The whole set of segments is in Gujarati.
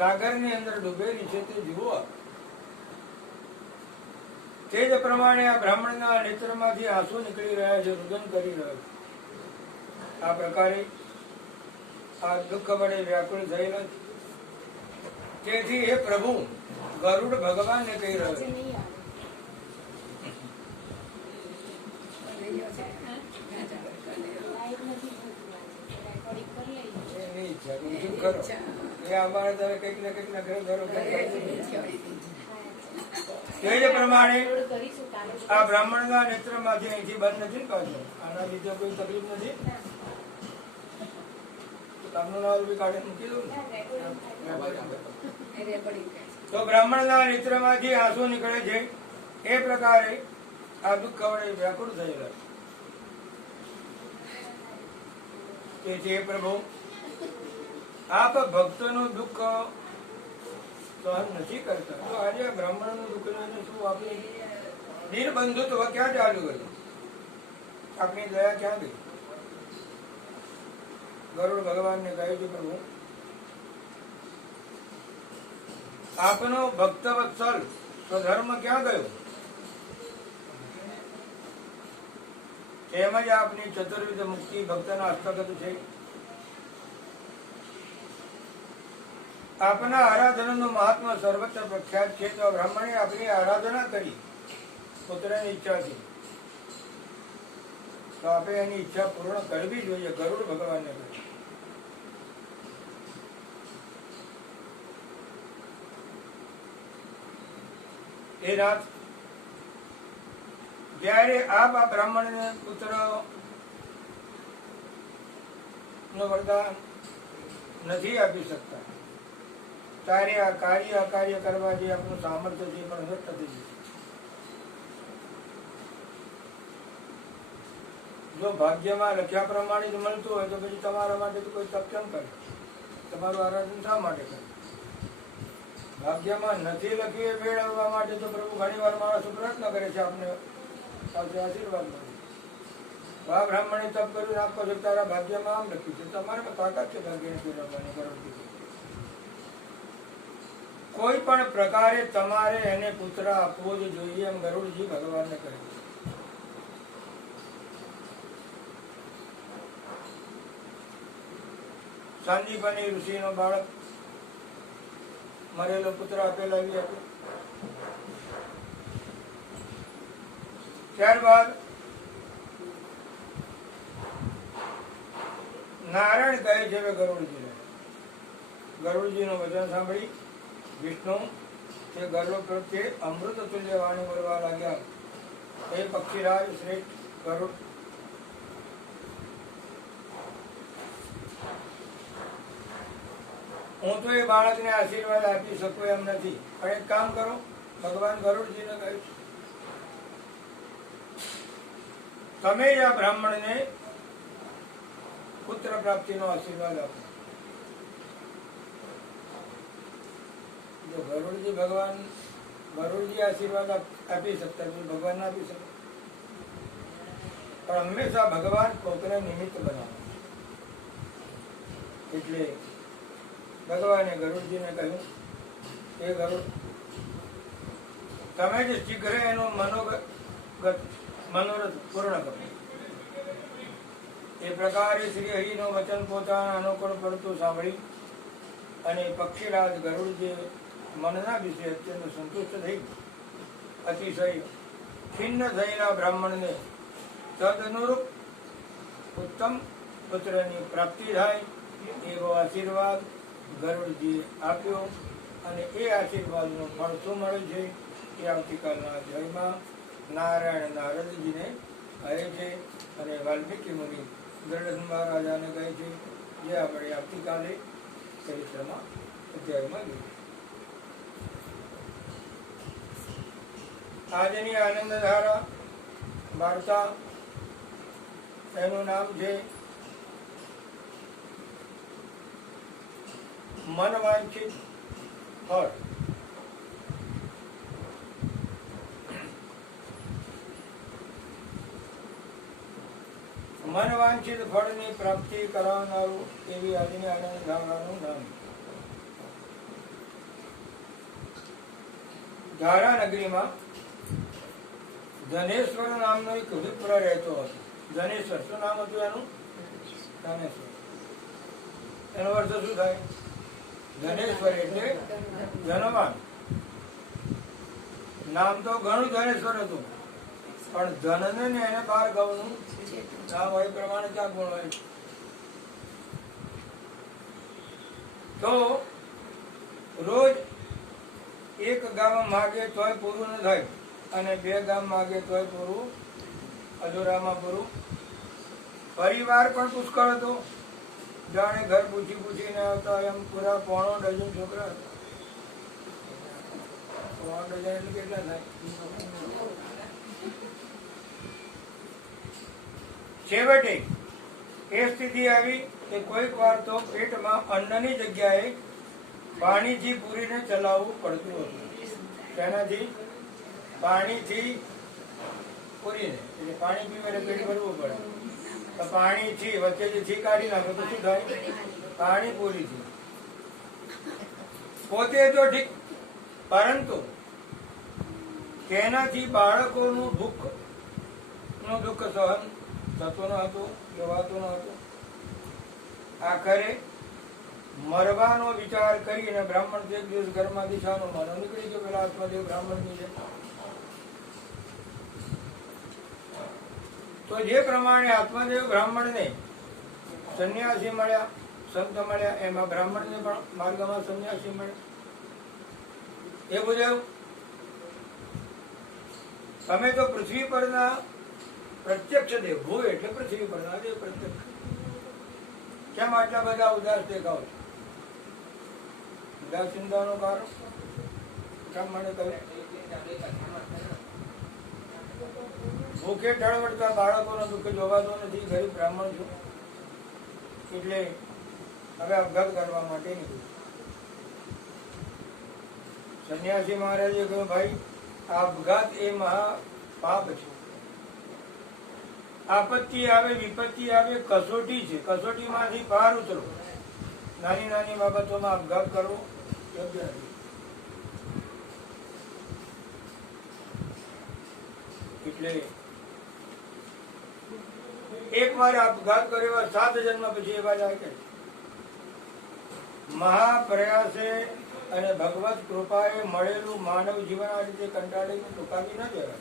સાગરની અંદર ડૂબેલી છે તે જુઓ. તે જ પ્રમાણે આ બ્રાહ્મણના નેત્રમાંથી આંસુ નીકળી રહ્યા છે, રુદન કરી રહ્યો છે. આ પ્રકારે આ દુઃખ વડે વ્યાકુળ થયેલા છે. તેથી એ પ્રભુ ગરુડ ભગવાનને કહી રહ્યો છે, પ્રમાણે આ બ્રાહ્મણના નેત્રમાંથી અહીંથી બંધ નથી કાઢ્યો. આના લીધે કોઈ તકલીફ નથી. કામનું નામ બી કાઢી મૂકી દઉં. તો બ્રાહ્મણના નેત્રમાંથી આંસુ નીકળે છે. એ પ્રકારે આ દુઃખ વડે વ્યાકુળ થયેલા છે. તે પ્રભુ આપ ભક્તનું દુઃખ સહન નથી કરતા. તો આજે બ્રાહ્મણનું દુઃખ જોઈને શું આપણી નિર્બંધુત્વ ક્યાં ચાલુ ગયું? આપણી દયા ક્યાં ગઈ? ગરુડ ભગવાનને કહે છે, પ્રભુ આપનો ભક્ત વત્સલ સ્વધર્મ ક્યાં ગયો? એમ જ આપની ચતુર્વિધ મુક્તિ ભક્તના હસ્તગત છે. આપના આરાધનાનું મહાત્મા સર્વત્ર પ્રખ્યાત છે. તો બ્રાહ્મણે આપની આરાધના કરી પુત્રની ઈચ્છાથી, તો આપણે એની ઈચ્છા પૂર્ણ કરવી જોઈએ. ગરુડ ભગવાનને કહે એ રાત જયારે આપ આ બ્રાહ્મણને પુત્ર નું વરદાન નથી આપી શકતા, ત્યારે આ કાર્ય અકાર્ય કરવા જે આપણું સામર્થ્ય છે પણ નષ્ટ થઈ જશે. જો ભાગ્યમાં લખ્યા પ્રમાણે જ મળતું હોય તો પછી તમારા માટે તો કોઈ તપ કેમ કરે? તમારું આરાધન શા માટે કરે? ભાગ્યમાં નથી લખ્યું એ મેળવવા માટે તો પ્રભુ ઘણી વાર માણસો પ્રયત્ન કરે છે આપને આશીર્વાદ મળે. આ બ્રાહ્મણે તપ કર્યું આપો છો, તારા ભાગ્યમાં આમ લખ્યું છે, તમારે તાકાત છે ભાગ્યને મેળવવાની. ગરુડ કોઈ પણ પ્રકારે તમારે એને પુત્ર આપવો જ જોઈએ એમ ગરુડજી ભગવાનને કહે. સાંદીપની ઋષિનો બાળક મરેલો પુત્ર આપેલા એવી આપે. ત્યારબાદ નારાયણ કહે છે ગરુડજીને. ગરુડજીનું વચન સાંભળી વિષ્ણુ તે ગરુડ પ્રત્યે અમૃત તુલ્ય વાણી બોલવા લાગ્યા. એ પક્ષીરાજ શ્રેષ્ઠ ગરુડ, હું તો એ બાળકને આશીર્વાદ આપી શકું એમ નથી, પણ એક કામ કરો, ભગવાન ગરુડજીને કહ્યું, તમે જ આ બ્રાહ્મણને પુત્ર પ્રાપ્તિનો આશીર્વાદ આપો. જો ગરુડજી ભગવાન ગરુડજી આશીર્વાદ આપી શકતા ભગવાન ના આપી શકે, પણ હંમેશા ભગવાન કોકને નિમિત્ત બનાવે. એટલે ભગવાને ગરુડજીને કહ્યું, એ ગરુડ તમે જ શીઘ્ર એનો મનોરથ પૂર્ણ કરો. એ પ્રકારે શ્રી હરિનું વચન પોતાના અનુકૂળ પડતું સાંભળી અને પક્ષીરાજ ગરુડજી મનના વિશે અત્યંત સંતુષ્ટ થઈ અતિશય ખિન્ન થયેલા બ્રાહ્મણને તદનુરૂપ ઉત્તમ પુત્રની પ્રાપ્તિ થાય એવો આશીર્વાદ ગરુડજીએ આપ્યો. અને એ આશીર્વાદનું ફળ શું મળે છે એ આવતીકાલના અધ્યાયમાં નારાયણ નારદજીને કહે છે અને વાલ્મીકી મુનિ ગરુડ મહારાજાને કહે છે, જે આપણે આવતીકાલે ચરિત્રમાં અધ્યાયમાં જોઈએ. આજની આનંદ ધારા વાર્તા એનું નામ છે મન વાંછિત ફળ. મન વાંછિત ફળની પ્રાપ્તિ કરાવનારું એવી આજની આનંદ ધારાનું નામ. ધારા નગરીમાં ધનેશ્વર નામનો એક વિપ્ર રહેતો હતો. ધનેશ્વર શું નામ હતું એનું? ધનેશ્વર. એનો અર્થ શું થાય? ધનેશ્વર એટલે ધનવાન. નામ તો ઘણું ધનેશ્વર હતું, પણ ધનને ને એને 12 ગૌનું નામ હોય એ પ્રમાણે ક્યાં ગુણ હોય? તો રોજ એક ગામ માગે તોય પૂરું ન થાય, અને 2 ગામ માગે તોય પૂરું, અધૂરામાં પૂરું. પરિવાર પણ પુષ્કળ હતો, જાણે ઘર પૂછી પૂછીને આવતા એમ પૂરા 1.25 ડઝન છોકરા હતા. 1.25 ડઝન એટલે કેટલા થાય? છેવટે એ સ્થિતિ આવી કે કોઈક વાર તો પેટમાં અન્નની જગ્યાએ પાણીથી પૂરીને ચલાવવું પડતું હતું. તેનાથી પાણીથી પૂરીને, એટલે પાણી પીવે એટલે પેટ ભરવું પડે. તો પાણીથી વચ્ચેથી કાઢી નાખો તો શું થાય? પાણી પૂરીથી. પોતે તો ઠીક, પરંતુ તેનાથી બાળકોનું દુઃખ સહન થતું ન હતું, જોવાતું ન હતું. આખરે મરવાનો વિચાર કરીને બ્રાહ્મણ એક દિવસ ઘરમાંથી છાનો માનો નીકળી ગયો. પેલા આત્મદેવ બ્રાહ્મણની છે. તો જે પ્રમાણે આત્મદેવ બ્રાહ્મણને સંન્યાસી મળ્યા, સંત મળ્યા, એમાં બ્રાહ્મણને પણ માર્ગમાં સંન્યાસી મળ્યા. એ બુજાયું, તમે તો પૃથ્વી પરના પ્રત્યક્ષ દેવ, ભૂ એટલે પૃથ્વી પરના દેવ પ્રત્યક્ષ. કેમ આટલા બધા ઉદાસ દેખાવ છો? ઉદાસીનતાનું કારણ કેમ મને કહે? ભૂખે ઢળવડતા બાળકોનો દુઃખ જોવાતો નથી. ગરીબ બ્રાહ્મણ છું એટલે હવે અપઘાત કરવા માટે નીકળ્યું. સંન્યાસી મહારાજે કહ્યું, ભાઈ આ અપઘાત એ મહા પાપ છે. આપત્તિ આવે, વિપત્તિ આવે, કસોટી છે. કસોટીમાંથી બહાર ઉતરો. નાની નાની બાબતોમાં અપઘાત કરવો યોગ્ય નથી. એટલે એક વાર આપઘાત કર્યો, 7 જન્મ પછી એવા જાય કે મહાપ્રયાસે અને ભગવત કૃપાએ મળેલું માનવ જીવન આ રીતે કંટાળીને ટૂંકાવી ન જવાય.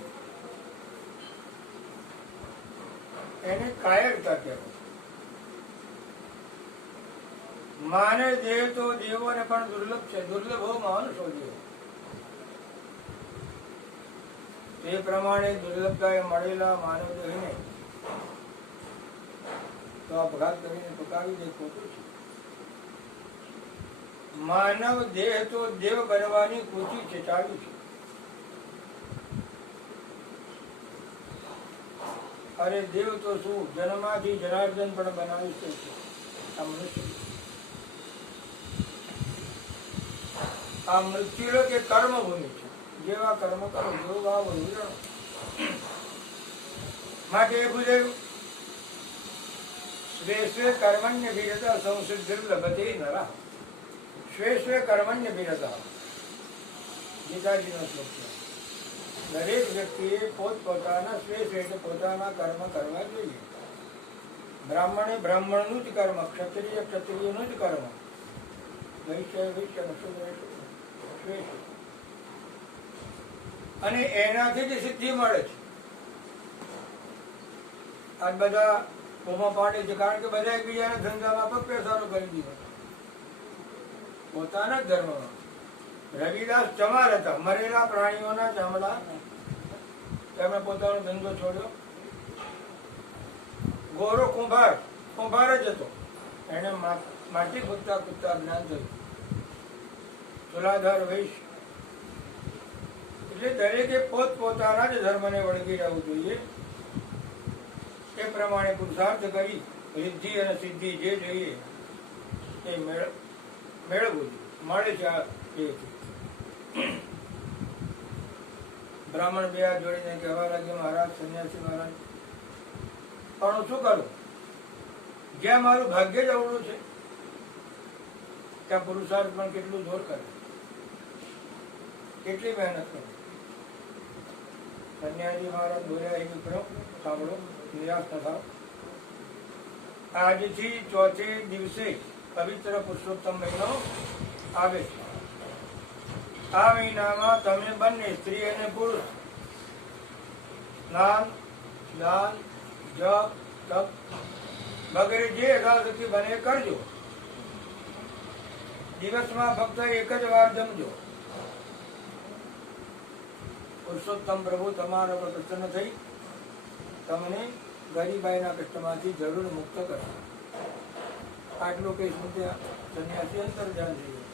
એને કાયરતા કહેવાય. માને દેહ તો દેવોને પણ દુર્લભ છે. દુર્લભ હો માણસો દેવ. તે પ્રમાણે દુર્લભતાએ મળેલા માનવ દેહને તો અપઘાત કરીને ટૂંકાવી દે ખોટું છે. માનવ દેહ તો દેવ બનવાની કૃતિ છે, ચાલુ છે. અરે દેવ તો શું, જન્માથી જનાર્દન પણ બનાવી શકે. આ મૃત્યુ, આ મૃત્યુ કે કર્મભૂમિ છે. જેવા કર્મ કરો જેવું વાવો એવું. માટે એ પૂછાયું, સ્વે સ્વે કર્મણ્ય વિરતા સંસિદ્ધિર્લભતે નરઃ. સ્વે સ્વે કર્મણ્ય વિરતા, ગીતાજીનો શ્લોક છે. દરેક વ્યક્તિએ પોતપોતાના સ્વે સ્વે પોતાના કર્મ કરવા જોઈએ. બ્રાહ્મણે બ્રાહ્મણનું જ કર્મ, ક્ષત્રિય ક્ષત્રિયનું જ કર્મ, વૈશ્ય વૈશ્ય, શૂદ્ર સ્વે. અને એનાથી જ સિદ્ધિ મળે છે. આ બધા કોમા પાડે છે, કારણ કે બધા એકબીજાના ધંધામાં પગ પેસારો કરી દીધો પોતાના જ ધર્મમાં. રવિદાસ ચમાર હતા, મરેલા પ્રાણીઓના ચામડા, તેમણે પોતાનો ધંધો છોડ્યો. ગોરો કુંભાર, કુંભાર જ હતો. એને માટી કૂદતા કૂદતા જ્ઞાન થયું. તુલાધાર વૈશ્ય. એટલે દરેકે પોતપોતાના જ ધર્મને વળગી રહેવું જોઈએ. એ પ્રમાણે પુરુષાર્થ કરી રિદ્ધિ અને સિદ્ધિ જે જોઈએ એ મેળવવું જોઈએ. મળે છે આ બ્રાહ્મણ બે હાથ જોડીને કહેવા લાગે, મહારાજ સંન્યાસી મહારાજ, પણ હું શું કરું? જ્યાં મારું ભાગ્ય જ અવળું છે ત્યાં પુરુષાર્થ પણ કેટલું જોર કરે, કેટલી મહેનત કરે. કન્યાજી મહારાજ બોલ્યા, એ મિત્રો સાંભળો, નિરાશ ન થાવ. આજથી ચોથે દિવસે પવિત્ર પુરુષોત્તમ મહિનો આવે છે. આ મહિનામાં તમે બંને સ્ત્રી અને પુરુષ સ્નાન, દાન, જપ, તપ વગેરે જે યથાશક્તિ બને કરજો. દિવસમાં ફક્ત એક જ વાર જમજો. પુરુષોત્તમ પ્રભુ તમારા પર પ્રસન્ન થઈ તમને ગરીબાઈના કષ્ટમાંથી જરૂર મુક્ત કરશે. આટલું કઈ સુધ્યા સન્યાસી અંતર ધ્યાન થઈ ગયું.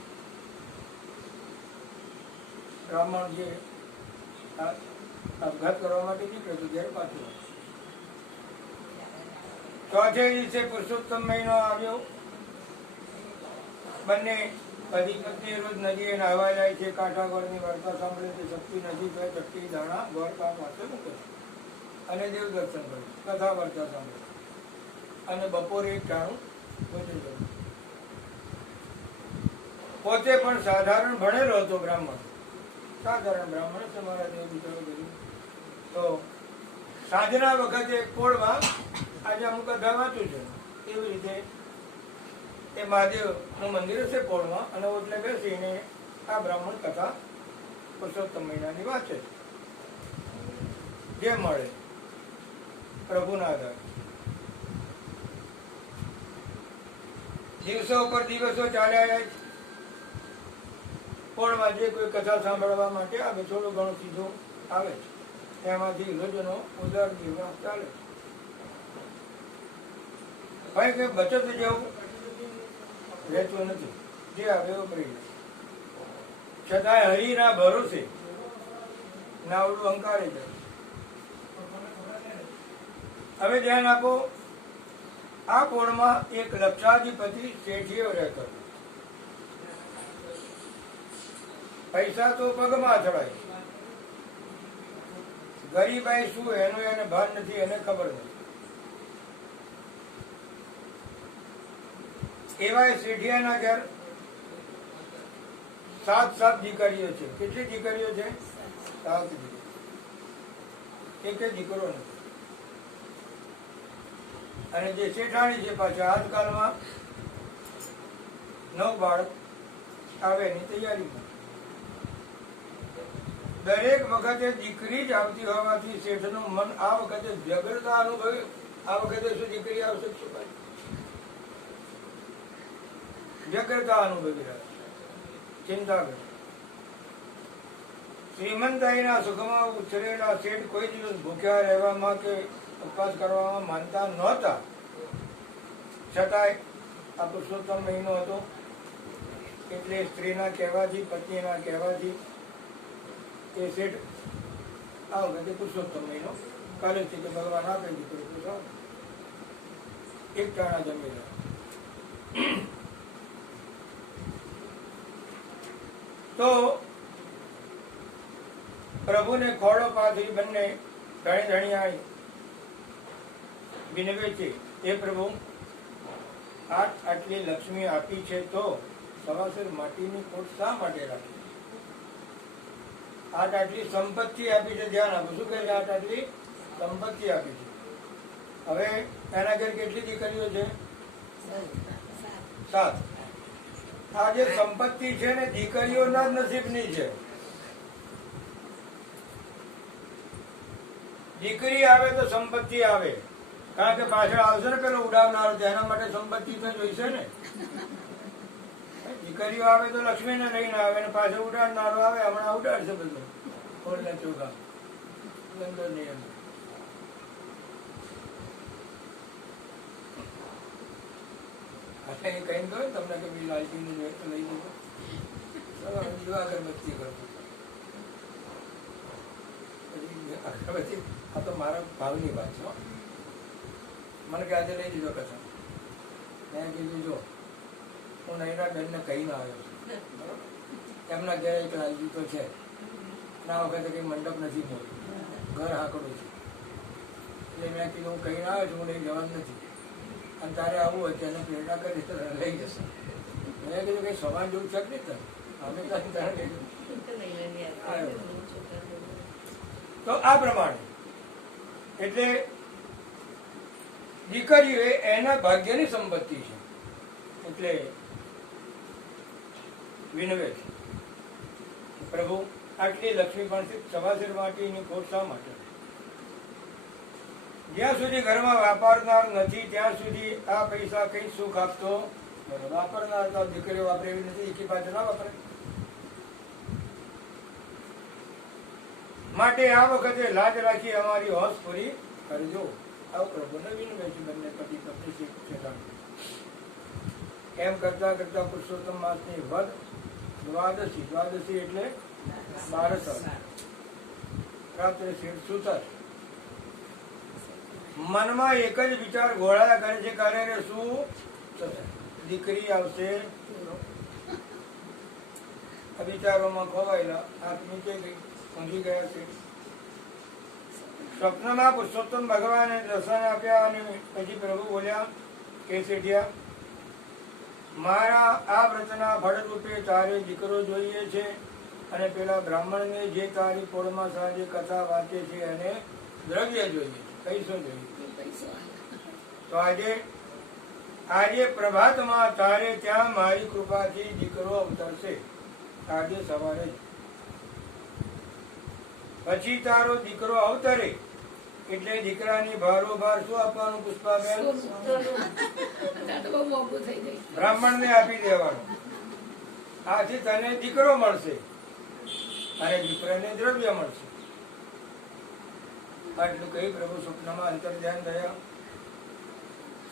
બ્રાહ્મણ જે આપઘાત કરવા માટે નીકળે તો ઘેર પાછું. ચોથે દિવસે પુરુષોત્તમ મહિનો આવ્યો. બંને પતિ પત્ની રોજ નદીએ નાહવા જાય છે. કાંઠા ગોળની વાર્તા સાંભળે છે. શક્તિ નદી પર ચટકી દાણા ગોળ કામ માટે મૂકે છે અને દેવ દર્શન કરે, કથા વાર્તા સાંભળે અને બપોરે એક ટાણું ભોજન કરે. પોતે પણ સાધારણ ભણેલો હતો બ્રાહ્મણ, સાધારણ બ્રાહ્મણ તમારા દેવ બિચારો કર્યું. તો સાંજના વખતે કોળમાં આજે અમુક કથા વાંચ્યું છે એવી રીતે એ મહાદેવનું મંદિર છે કોળમાં અને ઓટલે બેસીને આ બ્રાહ્મણ કથા પુરુષોત્તમ મહિનાની વાંચે જે મળે પ્રભુના આધારે. દિવસો ઉપર દિવસો ચાલ્યા જાય. કોળમાં જે કોઈ કથા સાંભળવા માટે આવે થોડું ઘણું સીધું આવે છે, એમાંથી રોજનો ઉદાર નિર્વાહ ચાલે છે. ભાઈ કે બચત જેવું રહેતું નથી, જે આવે એવું કરી જાય. છતાંય હરિના ભરોસે નાવડું અંકારે જાય. હવે ધ્યાન આપો, આ કોણમાં એક લક્ષાધિપતિ શેઠીઓ રહેતો. પૈસા તો પગમાં અથડાય, ગરીબાઈ શું એનું એને ભાન નથી, એને ખબર નથી. એવા શેઠિયાના ઘેર 7 દીકરીઓ છે. કેટલી દીકરીઓ છે? 7 દીકરીઓ. એક દીકરો નથી. અને જે શેઠાણી છે પાછા આજકાલમાં 9 બાળક આવે એની તૈયારીમાં. દરેક વખતે દીકરી જ આવતી હોવાથી શેઠનું મન આ વખતે વ્યગ્રતા અનુભવ્યું. આ વખતે શું દીકરી આવશે? વ્યગ્રતા અનુભવી રહ્યા, ચિંતા કરે. શ્રીમંતાઈના સુખમાં ઉછરેલા શેઠ કોઈ દિવસ ભૂખ્યા રહેવામાં કે ઉપવાસ કરવામાં માનતા નહોતા. છતાંય આ પુરુષોત્તમ મહિનો હતો એટલે સ્ત્રીના કહેવાથી, પત્નીના કહેવાથી એ શેઠ આ વખતે પુરુષોત્તમ મહિનો કાલે છે કે ભગવાન આપે દીકરો એક ટાણા જમી રહ્યા. તો પ્રભુને ખોળો પાથી બંને ધણી ધણીયાળી વિનવે છે, એ પ્રભુ આટલી લક્ષ્મી આપી છે તો સવાસર માટીની ખોટ શા માટે રાખી? આટલી સંપત્તિ આપી છે. ધ્યાન આપો, શું કહે છે? આટલી સંપત્તિ આપી છે. હવે એના ઘેર કેટલી દીકરીઓ છે? 7. આ જે સંપત્તિ છે ને દીકરીઓના જ નસીબની છે. દીકરી આવે તો સંપત્તિ આવે, કારણ કે પાછળ આવશે ને પેલો ઉડાવનારો, એના માટે સંપત્તિ તો જોઈશે ને. દીકરીઓ આવે તો લક્ષ્મીને લઈને આવે ને પાછળ ઉડાડનારો આવે. હમણાં ઉડાડશે બધું ખોલને ચોખા અંદર નિયમ. કઈ કહો તમને કે લાલચી લઈ દીધો દીવા અગરબત્તી કરતો. અગરબત્તી આ તો મારા ભાવની વાત છે. મને કે આજે લઈ દીધો કથા. મેં કીધું જો હું નૈના બેનને કહીને આવ્યો છું, એમના ઘેર એક લાલજી તો છે. ના વખતે કંઈ મંડપ નથી મોટું, ઘર હાંકડું છે. એટલે મેં કીધું હું કહીને આવ્યો છું, હું લઈ જવાનું નથી. અને તારે આવું હોય તેને પ્રેરણા કરી લઈ જશે. મેં કીધું કંઈ સમાન જેવું છે જ નહીં. તને અમે તારે કીધું તો આ પ્રમાણે એટલે દીકરીઓ એ એના ભાગ્યની સંપત્તિ છે, એટલે વિનવે છે. પ્રભુ આટલી લક્ષ્મી પણ સવાસર માટેની ખોટ શા માટે? જ્યાં સુધી ઘરમાં વાપરનાર નથી ત્યાં સુધી આ પૈસા કઈ સુખ આપતો નથી. વાપરનાર તો દીકરીઓ વાપરે એવી નથી, એકી પાછળ ના વાપરે. માટે આ વખતે લાજ રાખી અમારી હોશ પૂરી કરજો. આવું પ્રભુને વિનવે છે બંને પતિ પત્ની છે. એમ કરતા કરતા પુરુષોત્તમ માસની વધ દ્વાદશી, દ્વાદશી એટલે 12 રાત્રે સુતર મનમાં એક જ વિચાર ઘોળાયા કરે છે, કરે શું થશે? દીકરી આવશે. વિચારોમાં ખોવાયેલા હાથ નીચે ગઈ, ઊંઘી ગયા છે. સ્વપ્નમાં પુરુષોત્તમ ભગવાને દર્શન આપ્યા અને પછી પ્રભુ બોલ્યા કે શેઠિયા, મારા આ વ્રતના ફળ રૂપે તારે દીકરો જોઈએ છે અને પેલા બ્રાહ્મણને જે તારી પોળમાં સાંજે કથા વાંચે છે એને દ્રવ્ય જોઈએ, પૈસો જોઈએ. તો આજે પ્રભાતમાં તારે ત્યાં મારી કૃપાથી દીકરો અવતરશે, આજે સવારે. પછી તારો દીકરો અવતરે એટલે દીકરાની ભારોભાર શું આપવાનું પુષ્પાબેન? બ્રાહ્મણને આપી દેવાનું. આથી તને દીકરો મળશે અને દીકરાને દ્રવ્ય મળશે. આટલું કહી પ્રભુ સ્વપ્નમાં અંતર ધ્યાન થયા.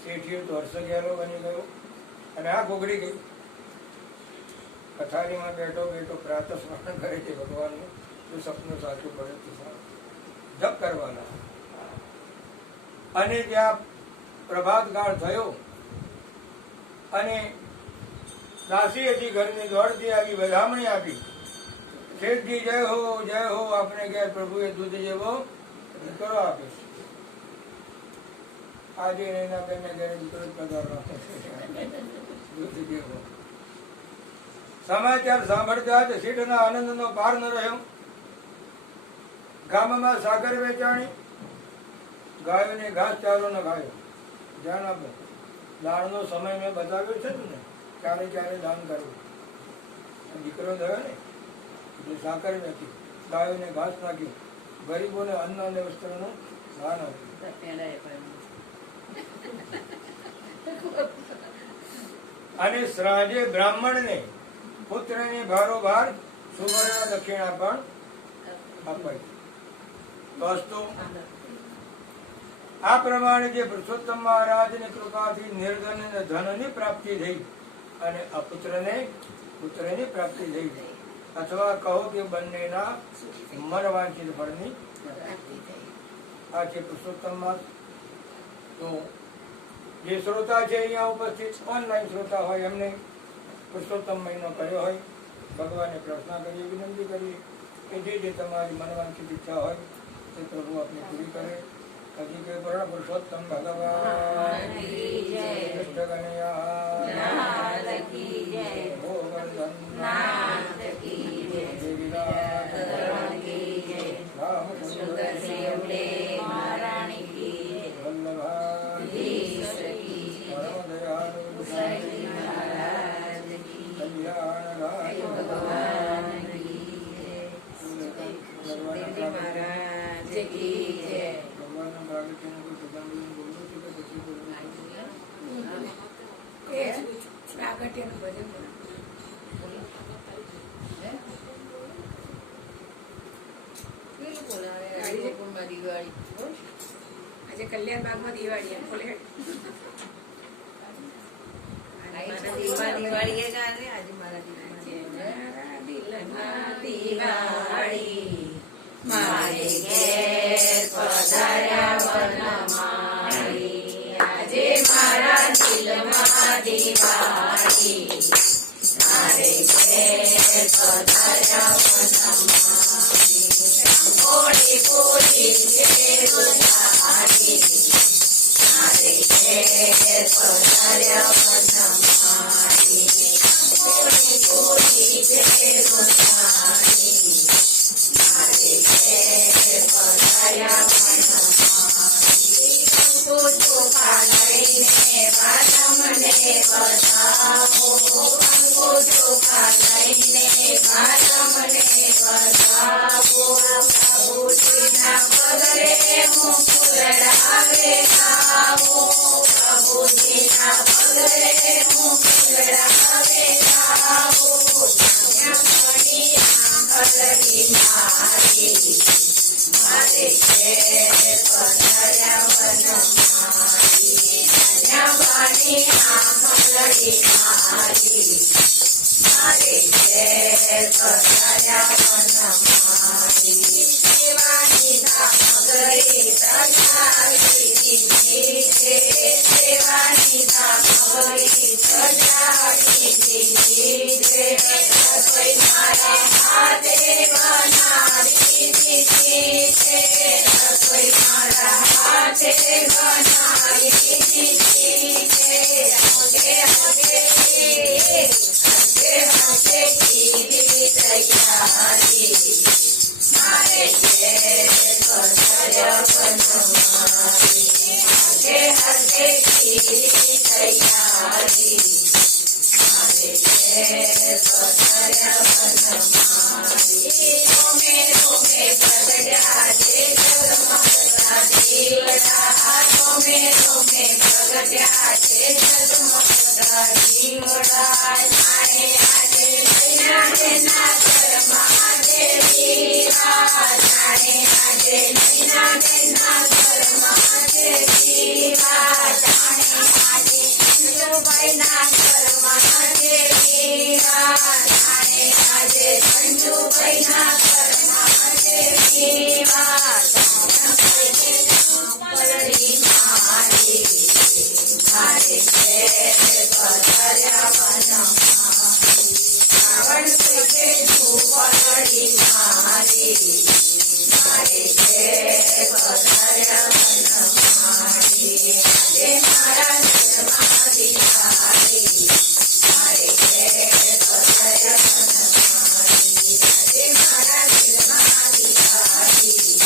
શેઠિયો તો હર્ષ ગયેલો બની ગયો અને આ ગોગડી ગઈ. કથારીમાં બેઠો બેઠો પ્રાતઃ સ્મરણ કરે છે ભગવાનનું. તો સપનું સાચું પડે તો સારું, જપ કરવાના. અને ત્યાં પ્રભાત કાળ થયો અને દાસી હતી ઘરની દોડતી આવી, વધામણી આપી, શેઠજી જય હો જય હો, આપણે ઘેર પ્રભુએ દૂધ જેવો દીકરો આપે છે. આજે એના બેને ઘરે દીકરો પધારવાનો દૂધ જેવો. સમાચાર સાંભળતા જ શેઠના આનંદનો પાર ન રહ્યો. ગામમાં સાકર વેચાણી, ગાયોને ઘાસ ચારો ન ખાયો. ધ્યાન આપો, દાનનો સમય મેં બતાવ્યો છે ને, ક્યારે ક્યારે દાન કરવું. દીકરો થયો ને એટલે સાકર વેચી, ગાયોને ઘાસ નાખ્યું, ગરીબોને અન્ન અને વસ્ત્રનું દાન આપ્યું. અને શ્રાજે બ્રાહ્મણને પુત્રની ભારોભાર સુવર્ણ દક્ષિણા પણ અપાઈ. તો આ પ્રમાણે જે પુરુષોત્તમ મહારાજની કૃપાથી નિર્ધન અને ધનની પ્રાપ્તિ થઈ અને અપુત્રને પુત્રની પ્રાપ્તિ થઈ, અથવા કહો કે બંનેના મનવાંછિત ફળની પ્રાપ્તિ થઈ. આ છે પુરુષોત્તમ માસ. તો જે શ્રોતા છે અહીંયા ઉપસ્થિત, ઓનલાઈન શ્રોતા હોય, એમને પુરુષોત્તમ મહિનો કર્યો હોય, ભગવાનને પ્રાર્થના કરીએ, વિનંતી કરીએ કે જે તમારી મનવાંછિત ઈચ્છા હોય તે પ્રભુ આપને પૂરી કરે. હજી કે પુરુષોત્તમ ભગવાન કૃષ્ણ કનૈયા આજે કલ્યાણ બાગમાં દિવાળી દિવાળી આજે મારા દિવાળી મારે ઘેર પધાર્યા વનમાળી, આજે મારા દિલમાં દિવાળી, મારે ઘેર પધાર્યા વનમાળી, પોળી પોળી છે રૂપાળી, મારે ઘેર પધાર્યા વનમાળી, પોળી પોળી છે રૂપાળી, મારે ઘેર ઘેર પધાર્યા વનમાળી સેવાની સામગ્રી સજાવી દીધી છે સેવાની સામગ્રી સજાવી દીધી છે રસોઈ મારા હાથે બનાવી દીધી છે રસોઈ મારા હાથે બનાવી દીધી છે હગે હગે કીધી તૈયારી મારે ઘેર પધાર્યા વનમાળી હગે હગે કીધી તૈયારી મારે ઘેર પધાર્યા વનમાળી રોમે રોમે પ્રગટ્યા છે ઝગમગતા દીવડા રોમે રોમે પ્રગટ્યા છે ઝગમગતા દીવડા જાણે આજે મૈના તેના ઘરમાં દેવી જાણે આજે મૈના તેના ઘરમાં દેવી જાણે આજે સંજુભાઈના ઘરમાં દેવી જાણે આજે સંજુભાઈના ઘરમાં દેવી પલડી મારી મારે ઘેર પધાર્યા વનમાળી શ્રાવણ સુખે પલડી મારી મારે ઘેર પધાર્યા વનમાળી આજે મારા ઘરમાં દિવાળી મારે ઘેર પધાર્યા વનમાળી આજે મારા ઘરમાં દિવાળી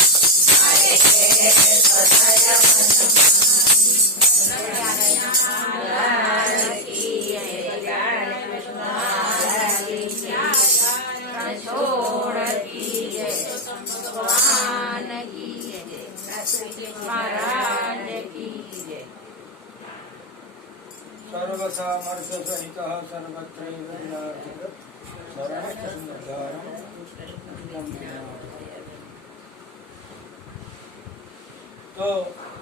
મારે ઘેર પધાર્યા सर्वसामर्थ्य सहित सर्वत्र तो